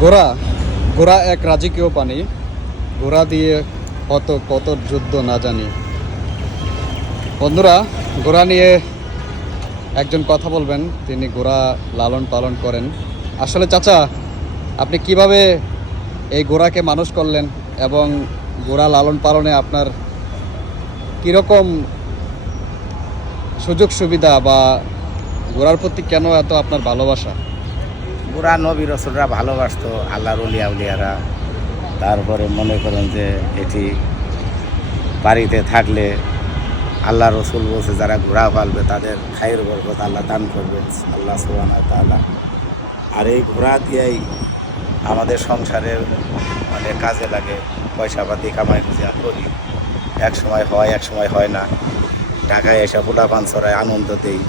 ঘোড়া ঘোড়া এক রাজকীয় প্রাণী। ঘোড়া দিয়ে কত যুদ্ধ না জানি। বন্ধুরা, ঘোড়া নিয়ে একজন কথা বলবেন, তিনি ঘোড়া লালন পালন করেন। আসলে চাচা, আপনি কিভাবে এই ঘোড়াকে মানুষ করলেন এবং ঘোড়া লালন পালনে আপনার কীরকম সুযোগ সুবিধা বা ঘোড়ার প্রতি কেন এত আপনার ভালোবাসা? পুরা নবী রসুলরা ভালোবাসতো, আল্লাহর উলিয়া উলিয়ারা। তারপরে মনে করেন যে এটি বাড়িতে থাকলে আল্লাহ রসুল বলছে যারা ঘোড়া পালবে তাদের খায়ের বরকত আল্লাহ দান করবে, আল্লাহ সুবহানাহু ওয়া তাআলা। আর এই ঘোড়া দিয়েই আমাদের সংসারের মানে কাজে লাগে, পয়সাপাতি কামাই রোজগার করি। এক সময় হয়, এক সময় হয় না। ঢাকায় এসে পোলাপান ছড়ায়, আনন্দ দেই,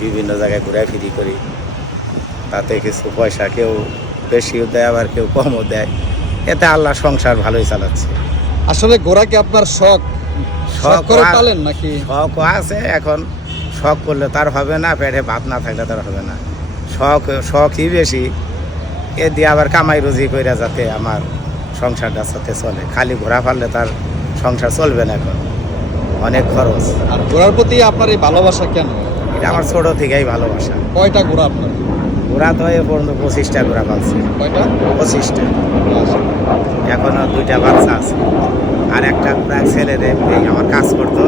বিভিন্ন জায়গায় ঘোরাফিরি করি। তাতে কিছু পয়সা কেউ বেশিও দেয়, আবার কেউ কমও দেয়। এতে আল্লাহ সংসার ভালোই চালাচ্ছে। আসলে ঘোড়া কি আপনার শখ করে পালেন নাকি? শখ আছে, এখন শখ করলে তার হবে না, পেটে ভাত না থাকলে তার হবে না। শখই বেশি। এ দিয়ে আবার কামাই রুজি কইরা যাতে আমার সংসারটা সাথে চলে। খালি ঘোড়া পারলে তার সংসার চলবে না, এখন অনেক খরচ। আর ঘোড়ার প্রতি আপনার এই ভালোবাসা কেন? এটা আমার ছোট থেকেই ভালোবাসা। কয়টা ঘোড়া আপনার? ঘোড়া তো এ পর্যন্ত 25টা ঘোড়া পালছে। কয়টা? 25টা। এখনো 2টা বাচ্চা আছে। আর একটা ঘোড়া ছেলে এমনি আমার কাজ করতো,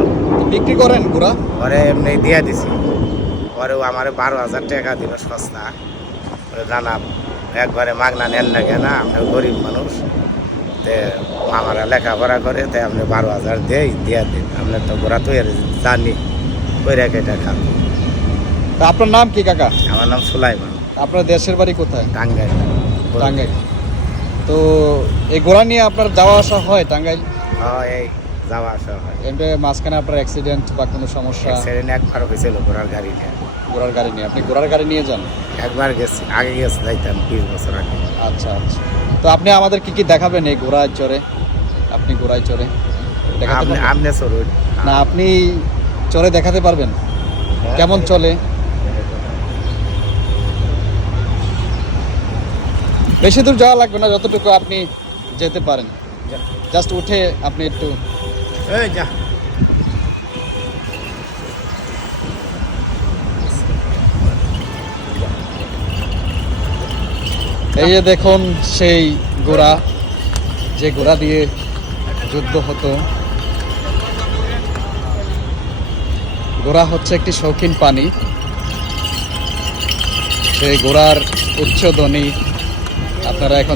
বিক্রি করেন ঘোড়া? পরে এমনি দিয়ে দিছি। পরেও আমার 12,000 টাকা দিল সস্তা। জানাব একবারে মাগনা নেন না কেন, আমরা গরিব মানুষ, তে আমারা লেখাপড়া করে, তাই আপনি 12,000 দিয়ে দিন। আপনার তো ঘোড়া তো জানি ওই রেখে টাকা। তা আপনার নাম কি কাকা? আমার নাম সুলাইমান। আপনার দেশের বাড়ি কোথায়? টাঙ্গাইল। টাঙ্গাইল। তো এই ঘোড়া নিয়ে আপনার যাওয়া আসা হয় টাঙ্গাইল? হ্যাঁ, এই যাওয়া আসা হয়। এমনি মাঝখানে আপনার অ্যাক্সিডেন্ট বা কোনো সমস্যা? অ্যাক্সিডেন্ট একবার হয়েছিল ঘোড়ার গাড়ি নিয়ে। ঘোড়ার গাড়ি নিয়ে? আপনি ঘোড়ার গাড়ি নিয়ে যান? একবার গেছি, আগে গেছি, যাইতাম 20 বছর আগে। আচ্ছা আচ্ছা। তো আপনি আমাদের কি দেখাবেন এই ঘোড়ায় চড়ে? আপনি ঘোড়ায় চড়ে দেখাতে পারবেন? আপনি চলুন না, আপনি চড়ে দেখাতে পারবেন কেমন চলে? বেশি দূর যাওয়া লাগবে না, যতটুকু আপনি যেতে পারেন। জাস্ট উঠে আপনি একটু এই যা। এই যে দেখুন সেই ঘোড়া, যে ঘোড়া দিয়ে যুদ্ধ হতো। ঘোড়া হচ্ছে একটি শৌখিন প্রাণী। সেই ঘোড়ার উচ্চ ধ্বনি আপনারা এখন